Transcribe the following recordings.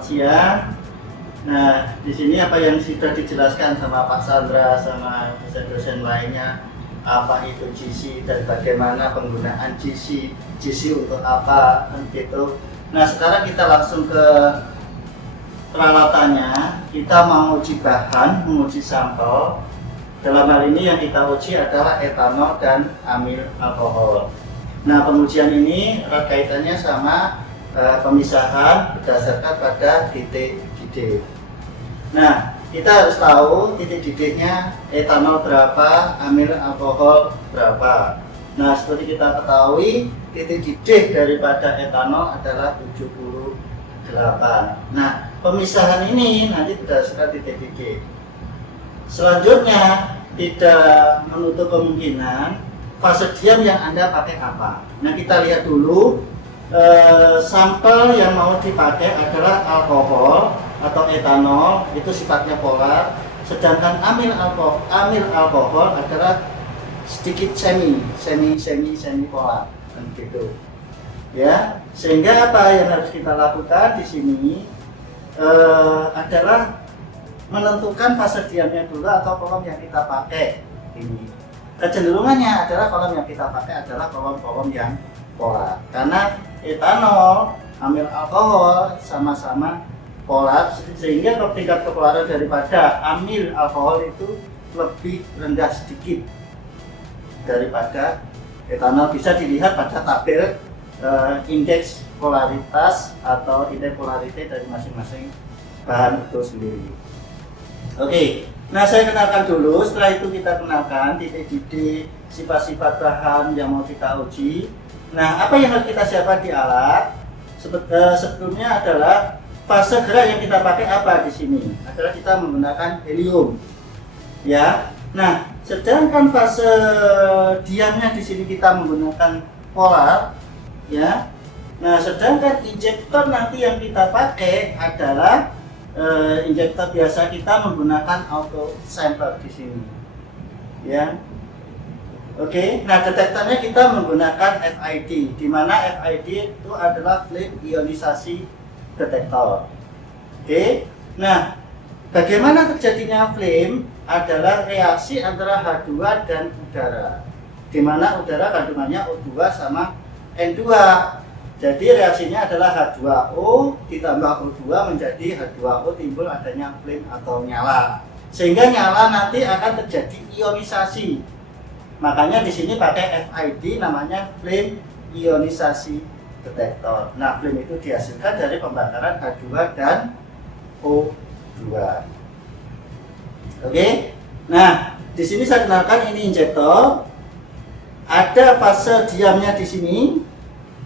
Selamat siang. Nah, di sini apa yang sudah dijelaskan sama Pak Sandra sama dosen-dosen lainnya, apa itu GC dan bagaimana penggunaan GC untuk apa gitu. Nah, sekarang kita langsung ke peralatannya. Kita mau uji bahan, menguji sampel. Dalam hal ini yang kita uji adalah etanol dan amil alkohol. Nah, pengujian ini kaitannya sama pemisahan berdasarkan pada titik didik. Nah, kita harus tahu titik didiknya etanol berapa, amil alkohol berapa. Nah, seperti kita ketahui, titik didik daripada etanol adalah 78. Nah, pemisahan ini nanti berdasarkan titik didik. Selanjutnya, tidak menutup kemungkinan fase diam yang Anda pakai apa. Nah, kita lihat dulu. Sampel yang mau dipakai adalah alkohol atau etanol, itu sifatnya polar, sedangkan amil alkohol adalah sedikit semi polar, gitu ya. Sehingga apa yang harus kita lakukan di sini adalah menentukan fase diamnya dulu atau kolom yang kita pakai. Ini kecenderungannya adalah kolom yang kita pakai adalah kolom-kolom yang polar, karena etanol, amil alkohol sama-sama polar, sehingga tingkat kepolaran daripada amil alkohol itu lebih rendah sedikit daripada etanol. Bisa dilihat pada tabel indeks polaritas atau indeks polarity dari masing-masing bahan itu sendiri. Oke, nah saya kenalkan dulu. Setelah itu kita kenalkan titik didik, sifat-sifat bahan yang mau kita uji. Nah, apa yang harus kita siapkan di alat? Sebelumnya adalah fase gerak yang kita pakai apa di sini? Adalah kita menggunakan helium. Ya. Nah, sedangkan fase diamnya di sini kita menggunakan polar, ya. Nah, sedangkan injektor nanti yang kita pakai adalah injektor biasa, kita menggunakan auto sampler di sini. Ya. Oke, nah detektornya kita menggunakan FID, di mana FID itu adalah flame ionisasi detektor. Oke, nah bagaimana terjadinya flame adalah reaksi antara H2 dan udara, di mana udara kandungannya O2 sama N2. Jadi reaksinya adalah H2O ditambah O2 menjadi H2O, timbul adanya flame atau nyala, sehingga nyala nanti akan terjadi ionisasi. Makanya di sini pakai FID, namanya flame ionisasi detektor. Nah, flame itu dihasilkan dari pembakaran H2 dan O2. Oke. Nah, di sini saya kenalkan ini injektor. Ada fase diamnya di sini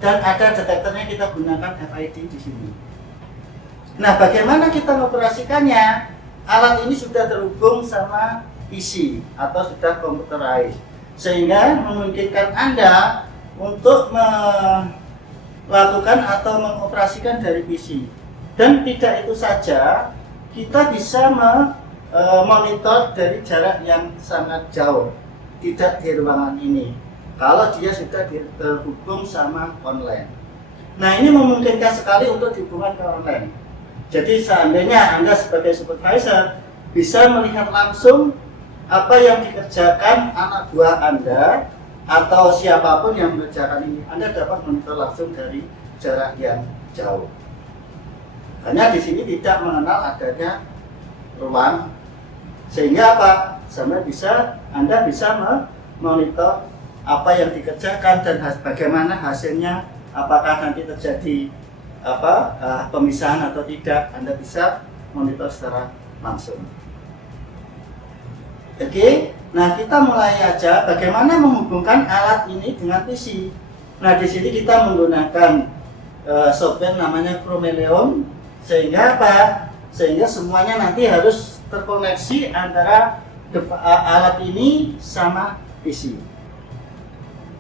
dan ada detektornya, kita gunakan FID di sini. Nah, bagaimana kita mengoperasikannya? Alat ini sudah terhubung sama PC atau sudah computerized, sehingga memungkinkan Anda untuk melakukan atau mengoperasikan dari PC. Dan tidak itu saja, kita bisa memonitor dari jarak yang sangat jauh, tidak di ruangan ini, kalau dia sudah terhubung sama online. Nah, ini memungkinkan sekali untuk dihubungkan ke online. Jadi seandainya Anda sebagai supervisor bisa melihat langsung apa yang dikerjakan anak buah Anda atau siapapun yang mengerjakan ini, Anda dapat monitor langsung dari jarak yang jauh. Hanya di sini tidak mengenal adanya ruang, sehingga apa? Anda bisa memonitor apa yang dikerjakan dan bagaimana hasilnya, apakah nanti terjadi pemisahan atau tidak, Anda bisa monitor secara langsung. Oke, nah kita mulai aja bagaimana menghubungkan alat ini dengan PC. Nah, di sini kita menggunakan software namanya Chromeleon, sehingga apa? Sehingga semuanya nanti harus terkoneksi antara alat ini sama PC.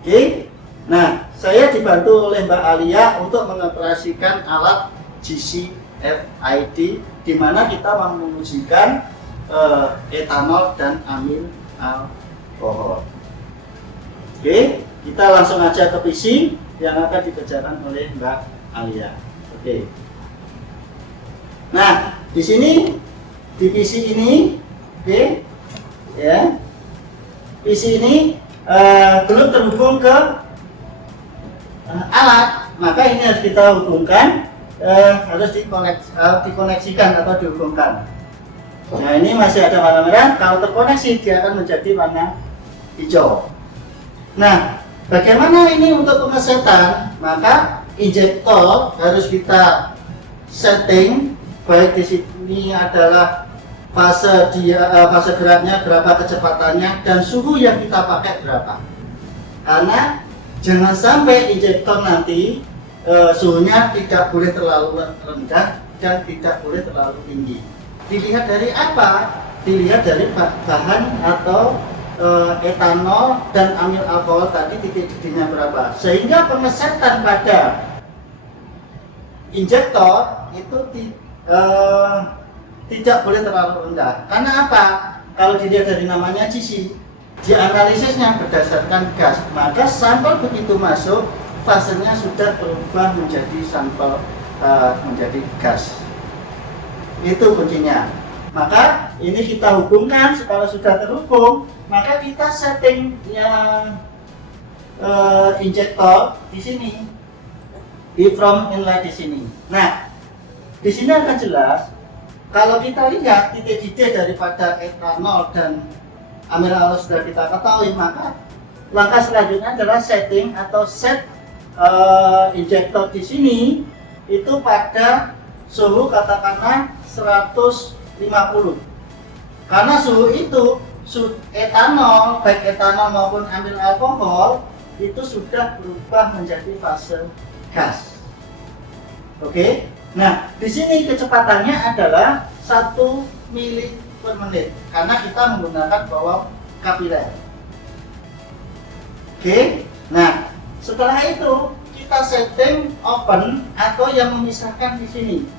Oke, nah saya dibantu oleh Mbak Alia untuk mengoperasikan alat GC FID, di mana kita mengujikan etanol dan amil alkohol. Oke, kita langsung aja ke PC yang akan dikerjakan oleh Mbak Alia. Oke. Nah, di sini di PC ini, oke, ya, PC ini belum terhubung ke alat, maka ini harus kita hubungkan, harus dikoneksikan atau dihubungkan. Nah, ini masih ada warna merah. Kalau terkoneksi dia akan menjadi warna hijau. Nah, bagaimana ini untuk pengesetan? Maka injektor harus kita setting, baik di sini adalah fase geraknya berapa, kecepatannya, dan suhu yang kita pakai berapa. Karena jangan sampai injektor nanti suhunya tidak boleh terlalu rendah dan tidak boleh terlalu tinggi. Dilihat dari apa? Dilihat dari bahan atau etanol dan amil alkohol tadi titik didihnya berapa. Sehingga pengesetan pada injektor itu tidak boleh terlalu rendah. Karena apa? Kalau dilihat dari namanya GC, dianalisisnya berdasarkan gas, maka sampel begitu masuk fasenya sudah berubah menjadi sampel menjadi gas. Itu kuncinya. Maka ini kita hubungkan. Kalau sudah terhubung, maka kita setting yang injektor di sini, di from inlet di sini. Nah, di sini akan jelas. Kalau kita lihat titik didih daripada etanol dan amil alkohol sudah kita ketahui, maka langkah selanjutnya adalah setting atau set injektor di sini itu pada suhu katakanlah 150. Karena suhu itu etanol, baik etanol maupun amil alkohol itu sudah berubah menjadi fase gas. Oke. Nah, di sini kecepatannya adalah 1 mili per menit karena kita menggunakan bawah kapiler. Oke. Nah, setelah itu kita setting oven atau yang memisahkan di sini.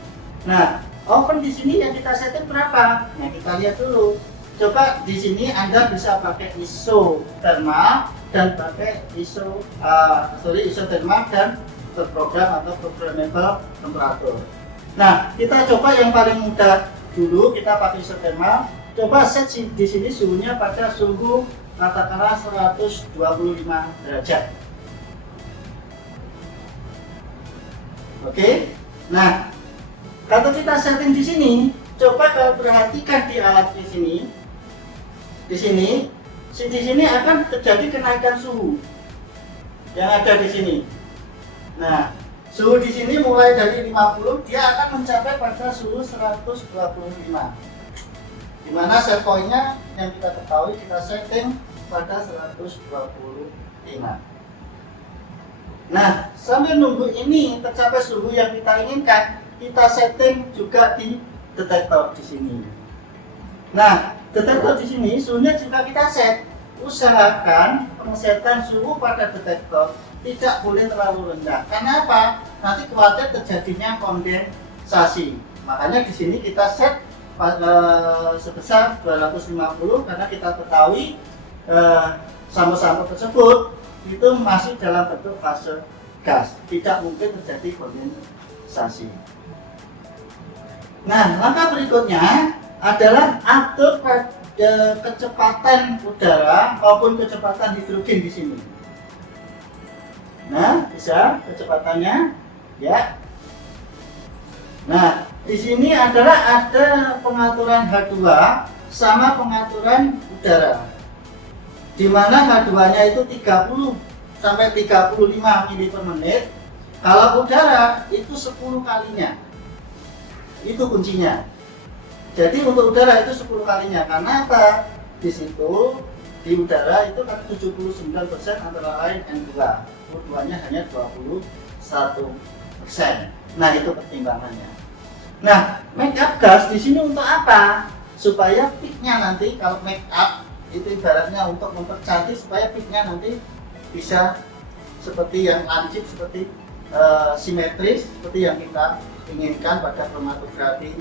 Nah, oven di sini yang kita setting berapa? Nah, kita lihat dulu. Coba di sini Anda bisa pakai isothermal dan pakai isothermal dan terprogram atau programmable temperatur. Nah, kita coba yang paling mudah dulu, kita pakai isothermal. Coba set di sini suhunya pada suhu katakanlah 125 derajat. Oke. Nah, kalau kita setting di sini, coba kalau perhatikan di alat di sini akan terjadi kenaikan suhu yang ada di sini. Nah, suhu di sini mulai dari 50, dia akan mencapai pada suhu 125. Di mana set point-nya yang kita ketahui kita setting pada 125. Nah, sambil nunggu ini tercapai suhu yang kita inginkan, kita setting juga di detektor di sini. Nah, detektor di sini suhunya juga kita set. Usahakan pengesetan suhu pada detektor tidak boleh terlalu rendah. Karena apa? Nanti khawatir terjadinya kondensasi. Makanya di sini kita set sebesar 250 karena kita ketahui sampel-sampel tersebut itu masih dalam bentuk fase gas, tidak mungkin terjadi kondensasi. Nah, langkah berikutnya adalah atur pada kecepatan udara maupun kecepatan hidrogen di sini. Nah, bisa kecepatannya, ya. Nah, di sini adalah ada pengaturan H2 sama pengaturan udara. Di mana H2-nya itu 30 sampai 35 mili per menit. Kalau udara itu 10 kalinya. Itu kuncinya. Jadi untuk udara itu 10 kalinya. Karena apa? Di situ di udara itu kan 79% antara lain N2. O2-nya hanya 21%. Nah, itu pertimbangannya. Nah, make up gas di sini untuk apa? Supaya peaknya nanti kalau make up itu ibaratnya untuk mempercantik supaya peaknya nanti bisa seperti yang lancip, seperti simetris, seperti yang kita inginkan pada kromatografi,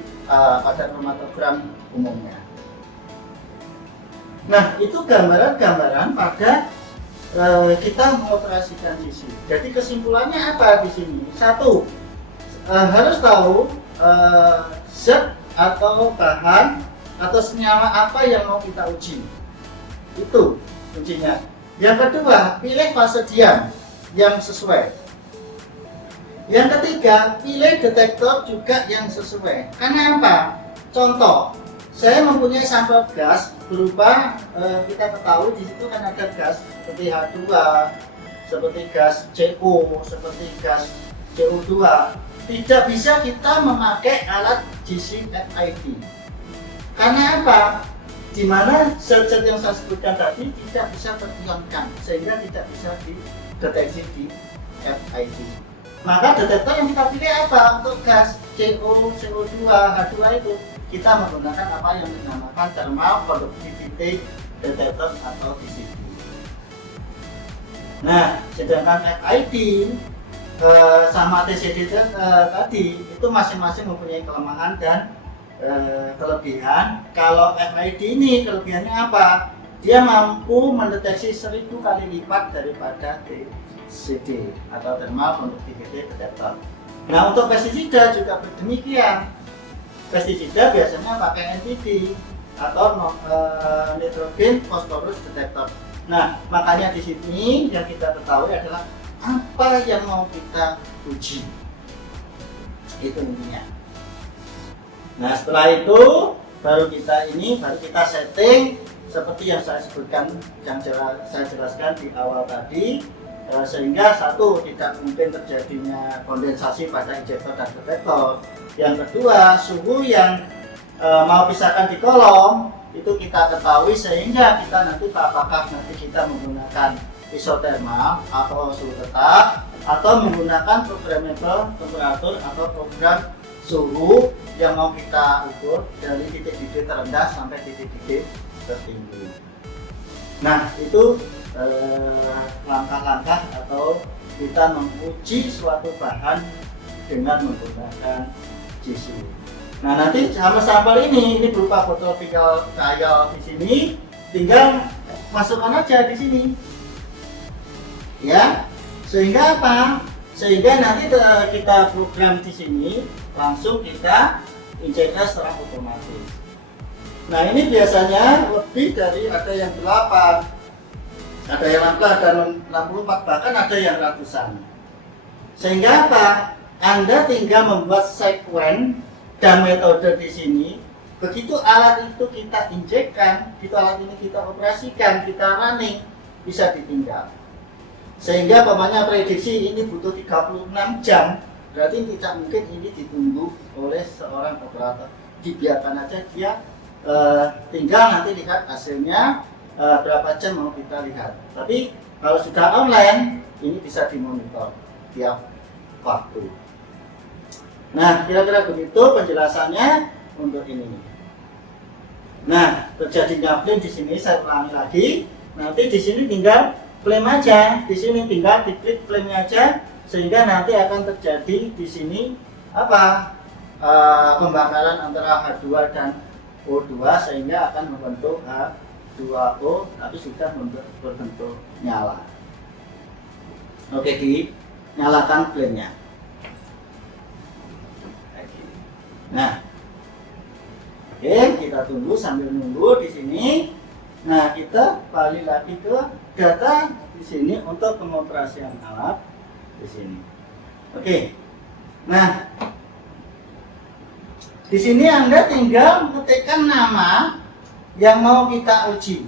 pada kromatogram umumnya. Nah, itu gambaran-gambaran pada kita mengoperasikan GC. Jadi kesimpulannya apa di sini? Satu, harus tahu zat atau bahan atau senyawa apa yang mau kita uji. Itu kuncinya. Yang kedua, pilih fase diam yang sesuai. Yang ketiga, pilih detektor juga yang sesuai. Karena apa? Contoh, saya mempunyai sampel gas berupa kita ketahui di situ kan ada gas seperti H2, seperti gas CO, seperti gas CO2. Tidak bisa kita memakai alat GC-FID. Karena apa? Di mana zat-zat yang saya sebutkan tadi tidak bisa terionkan sehingga tidak bisa dideteksi di FID. Maka detektor yang kita pilih apa? Untuk gas CO, CO2, H2 itu kita menggunakan apa yang dinamakan thermal conductivity detector atau TCD. Nah, sedangkan FID sama TCD tadi itu masing-masing mempunyai kelemahan dan kelebihan. Kalau FID ini kelebihannya apa? Dia mampu mendeteksi 1000 kali lipat daripada TCD atau thermal conductivity detector. Nah, untuk pestisida juga demikian. Pestisida biasanya pakai NPD atau nitrogen phosphorus detector. Nah, makanya di sini yang kita ketahui adalah apa yang mau kita uji. Itu intinya. Nah, setelah itu baru kita setting seperti yang saya sebutkan, yang saya jelaskan di awal tadi, sehingga satu, tidak mungkin terjadinya kondensasi pada injektor dan detektor. Yang kedua, suhu yang mau pisahkan di kolom itu kita ketahui sehingga kita nanti apakah nanti kita menggunakan isothermal atau suhu tetap atau menggunakan programmable temperatur atau program suhu yang mau kita ukur dari titik didih terendah sampai titik didih tertinggi. Nah, itu langkah-langkah atau kita menguji suatu bahan dengan menggunakan GC. Nah, nanti sama sampel ini berupa botol vial di sini, tinggal masukkan aja di sini, ya. Sehingga apa? Sehingga nanti kita program di sini langsung kita injeksi secara otomatis. Nah, ini biasanya lebih dari ada yang 8, ada yang 64, bahkan ada yang ratusan. Sehingga apa? Anda tinggal membuat sekuen dan metode di sini. Begitu alat itu kita injekkan, begitu alat ini kita operasikan, kita running, bisa ditinggal. Sehingga pamannya prediksi ini butuh 36 jam, berarti tidak mungkin ini ditunggu oleh seorang operator. Dibiarkan aja dia tinggal nanti lihat hasilnya berapa jam mau kita lihat. Tapi kalau sudah online, ini bisa dimonitor tiap waktu. Nah, kira-kira begitu penjelasannya untuk ini. Nah, terjadinya flame di sini saya ulangi lagi. Nanti di sini tinggal flame aja, di sini tinggal diklik flame aja, sehingga nanti akan terjadi di sini apa? Pembakaran antara H2 dan O2 sehingga akan membentuk H2O, tapi sudah berbentuk nyala. Oke, nyalakan flame-nya. Nah, oke, kita tunggu sambil nunggu di sini. Nah, kita balik lagi ke data di sini untuk pengoperasian alat di sini. Oke. Nah, di sini Anda tinggal ketikkan nama yang mau kita uji.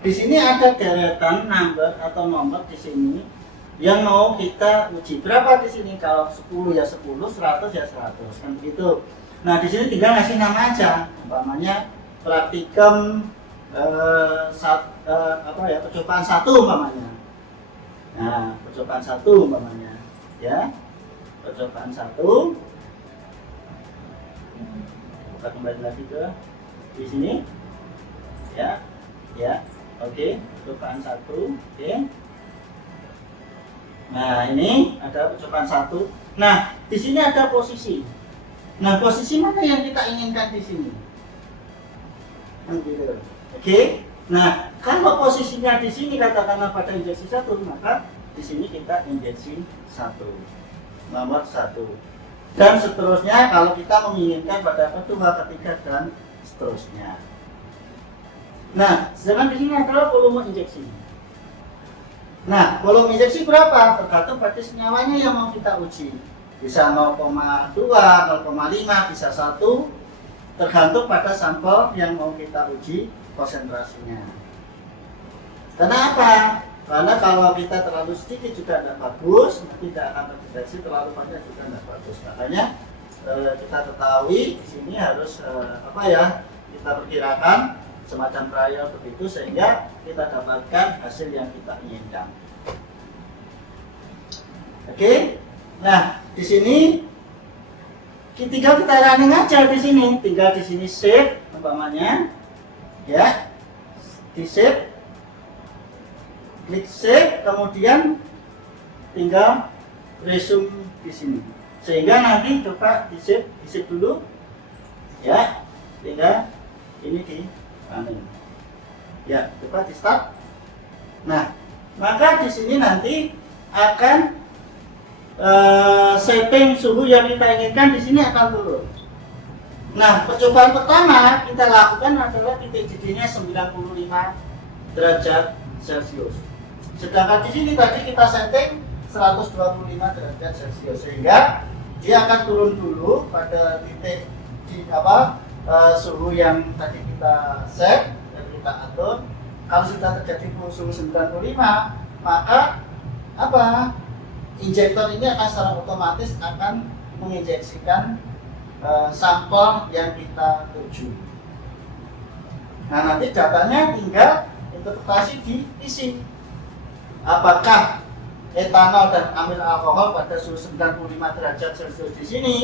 Di sini ada deretan number atau nomor di sini yang mau kita uji. Berapa di sini? Kalau 10 ya 10, 100 ya 100 kan gitu. Nah, di sini tinggal ngasih nama aja, umpamanya praktikum percobaan 1 umpamanya. Nah, percobaan 1 umpamanya, ya. Percobaan 1. Kita kembali lagi ke di sini. Ya. Ya. Oke, percobaan 1. Oke. Nah, ini ada percobaan 1. Nah, di sini ada posisi. Nah, posisi mana yang kita inginkan di sini? Gitu. Oke. Nah, kalau posisinya di sini katakanlah pada injeksi 1, maka di sini kita injeksi 1. Nomor 1. dan seterusnya kalau kita menginginkan pada kedua, ketiga, dan seterusnya. Nah, sedangkan di sini adalah volume injeksi. Nah, volume injeksi berapa? Tergantung pada senyawanya yang mau kita uji. Bisa 0,2, 0,5, bisa 1, tergantung pada sampel yang mau kita uji konsentrasinya. Kenapa? Karena kalau kita terlalu sedikit juga tidak bagus, tidak akan terdeteksi, terlalu banyak juga tidak bagus. Makanya kita ketahui di sini harus kita perkirakan semacam trial begitu sehingga kita dapatkan hasil yang kita inginkan. Oke, nah di sini tinggal kita running aja di sini, tinggal di sini save umpamanya, ya, di save. Klik save, kemudian tinggal resume di sini. Sehingga nanti coba di save dulu, ya, tinggal ini di running. Ya, coba di start. Nah, maka di sini nanti akan setting suhu yang kita inginkan di sini akan turun. Nah, percobaan pertama kita lakukan adalah titik didihnya 95 derajat Celcius. Sedangkan di sini tadi kita setting 125 derajat Celcius sehingga dia akan turun dulu pada titik di suhu yang tadi kita set dan kita atur. Kalau sudah terjadi suhu 95, maka injektor ini akan secara otomatis akan menginjeksikan sampel yang kita tuju. Nah, nanti datanya tinggal interpretasi diisi. Apakah etanol dan amil alkohol pada suhu 95 derajat Celcius di sini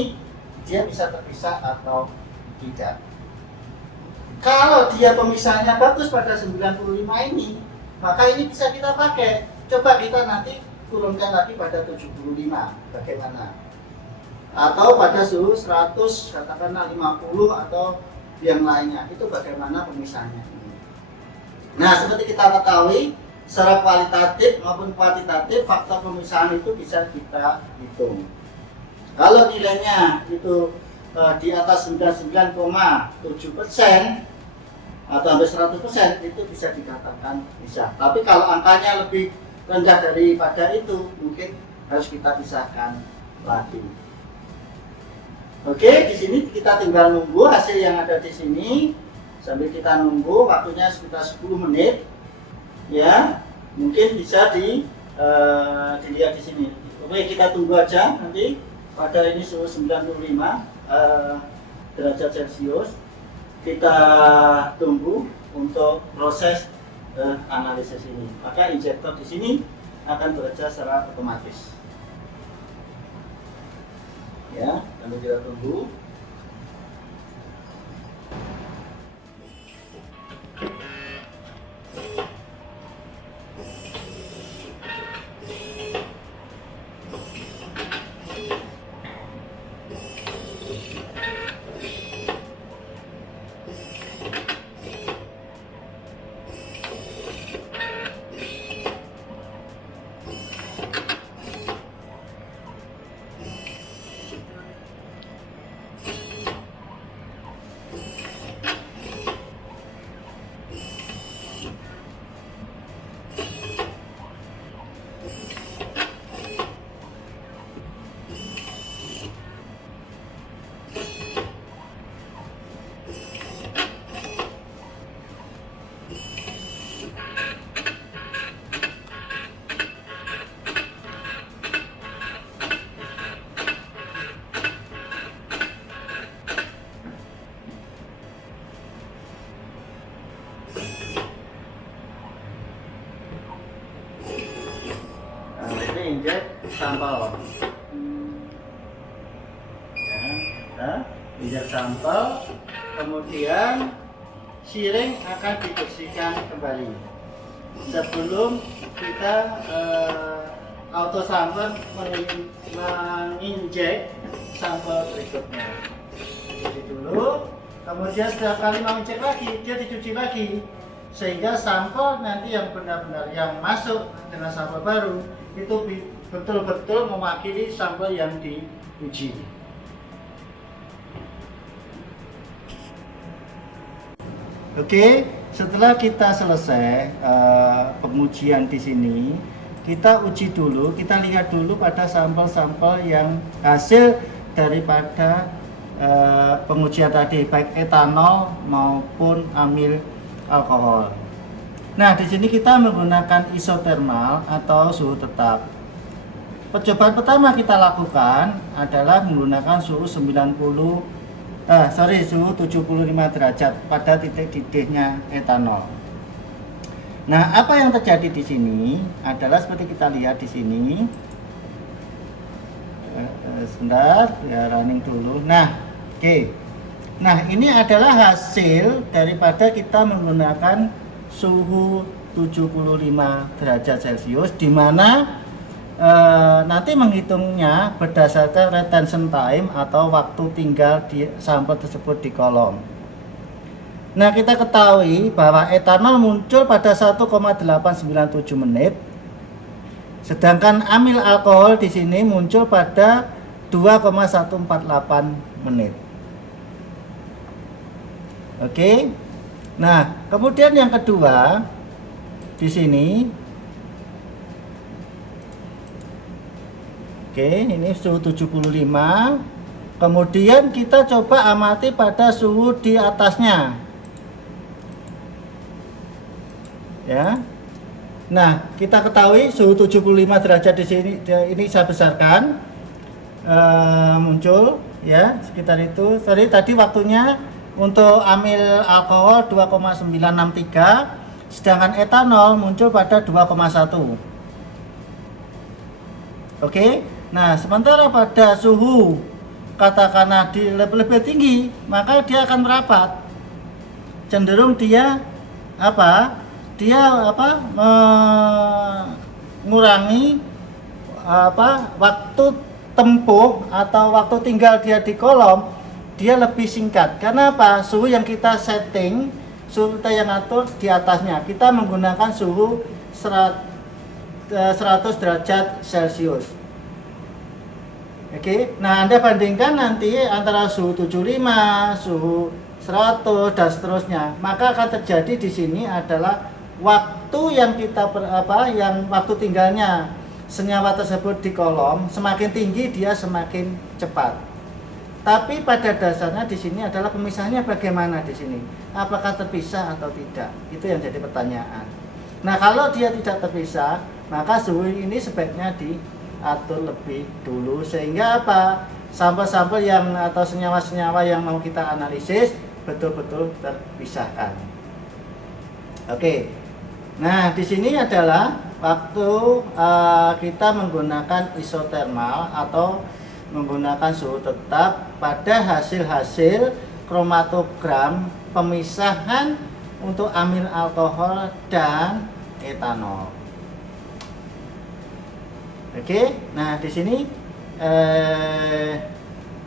dia bisa terpisah atau tidak. Kalau dia pemisahnya bagus pada 95 ini, maka ini bisa kita pakai. Coba kita nanti turunkan lagi pada 75, bagaimana? Atau pada suhu 100, katakanlah 50 atau yang lainnya, itu bagaimana pemisahnya. Nah, seperti kita ketahui, secara kualitatif maupun kuantitatif faktor pemisahan itu bisa kita hitung. Kalau nilainya itu di atas 99,7% atau hampir 100% itu bisa dikatakan bisa. Tapi kalau angkanya lebih rendah daripada itu, mungkin harus kita pisahkan lagi. Oke, di sini kita tinggal nunggu hasil yang ada di sini. Sambil kita nunggu, waktunya sekitar 10 menit. Ya, mungkin bisa dilihat di sini. Oke, kita tunggu aja nanti pada ini suhu 95 derajat Celcius. Kita tunggu untuk proses analisis ini. Maka injektor di sini akan bekerja secara otomatis. Ya, lalu kita tunggu. Injek sampel, ya, injek sampel, kemudian siring akan dibersihkan kembali sebelum kita auto sampel menginjek sampel berikutnya. Jadi dulu, kemudian setiap kali menginjek lagi, dia dicuci lagi sehingga sampel nanti yang benar-benar yang masuk dengan sampel baru itu betul-betul mewakili sampel yang diuji. Oke, setelah kita selesai pengujian di sini, kita uji dulu, kita lihat dulu pada sampel-sampel yang hasil daripada pengujian tadi, baik etanol maupun amil alkohol. Nah, di sini kita menggunakan isotermal atau suhu tetap. Percobaan pertama kita lakukan adalah menggunakan suhu 75 derajat pada titik didihnya etanol. Nah, apa yang terjadi di sini adalah seperti kita lihat di sini. Sebentar, ya running dulu. Nah, oke. Nah, ini adalah hasil daripada kita menggunakan suhu 75 derajat Celcius, di mana nanti menghitungnya berdasarkan retention time atau waktu tinggal di sampel tersebut di kolom. Nah, kita ketahui bahwa etanol muncul pada 1,897 menit, sedangkan amil alkohol di sini muncul pada 2,148 menit. Oke. Nah, kemudian yang kedua di sini, oke, ini suhu 75. Kemudian kita coba amati pada suhu di atasnya. Ya. Nah, kita ketahui suhu 75 derajat di sini, ini saya besarkan, muncul ya sekitar itu. Tadi waktunya untuk amil alkohol 2,963, sedangkan etanol muncul pada 2,1. Oke. Nah, sementara pada suhu katakanlah di lebih tinggi, maka dia akan merapat. Cenderung dia mengurangi waktu tempuh atau waktu tinggal dia di kolom, dia lebih singkat. Karena apa? Suhu yang kita setting, suhu kita yang atur di atasnya, kita menggunakan suhu 100 derajat Celcius. Oke. Nah, Anda bandingkan nanti antara suhu 75, suhu 100 dan seterusnya, maka akan terjadi di sini adalah waktu yang waktu tinggalnya senyawa tersebut di kolom semakin tinggi, dia semakin cepat. Tapi pada dasarnya di sini adalah pemisahnya bagaimana di sini? Apakah terpisah atau tidak? Itu yang jadi pertanyaan. Nah, kalau dia tidak terpisah, maka suhu ini sebaiknya diatur lebih dulu, sehingga sampel-sampel yang atau senyawa-senyawa yang mau kita analisis betul-betul terpisahkan. Oke. Nah, di sini adalah waktu kita menggunakan isotermal atau menggunakan suhu tetap pada hasil-hasil kromatogram pemisahan untuk amil alkohol dan etanol. Oke. Nah, di sini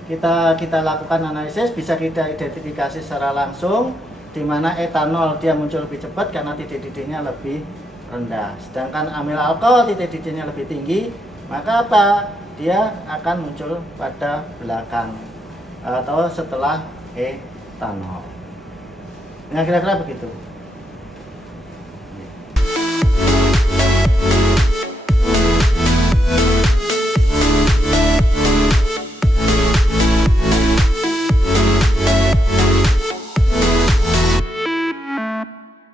kita lakukan analisis, bisa kita identifikasi secara langsung, di mana etanol dia muncul lebih cepat karena titik didihnya lebih rendah, sedangkan amil alkohol titik didihnya lebih tinggi, maka dia akan muncul pada belakang atau setelah etanol. Nah, kira-kira begitu.